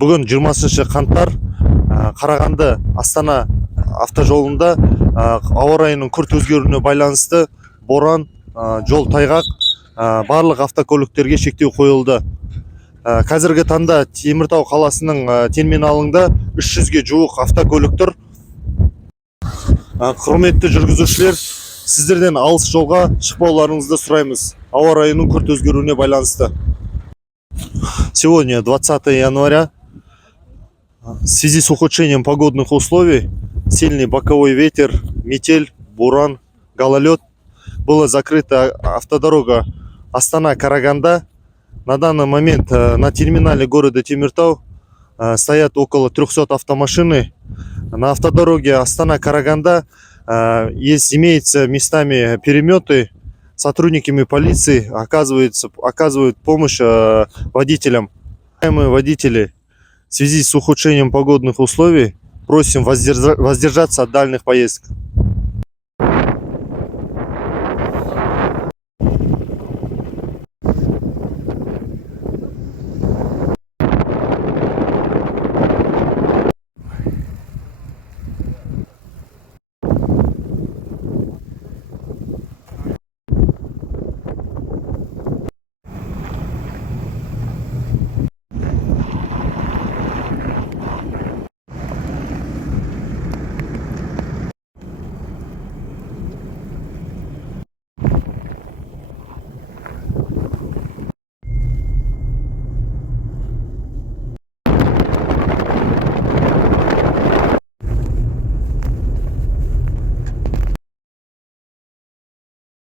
Бүгін 20 қаңтар Қарағанды Астана автожолында ауа райының күрт өзгеруіне байланысты боран, жол тайғақ, барлық автокөліктерге шектеу қойылды. Қазіргі таңда Теміртау қаласының терминалында 300-ге жуық автокөлік тұр. Құрметті жүргізушілер, сіздерден алыс жолға шықпауларыңызды сұраймыз. Ауа райының күрт өзгеруіне байланысты. Сегодня 20 января. В связи с ухудшением погодных условий, сильный боковой ветер, метель, буран, гололед, была закрыта автодорога Астана-Караганда. На данный момент на терминале города Темиртау стоят около 300 автомашин. На автодороге Астана-Караганда имеются местами переметы. Сотрудниками полиции оказывают помощь водителям. Уважаемые водители, в связи с ухудшением погодных условий просим воздержаться от дальних поездок.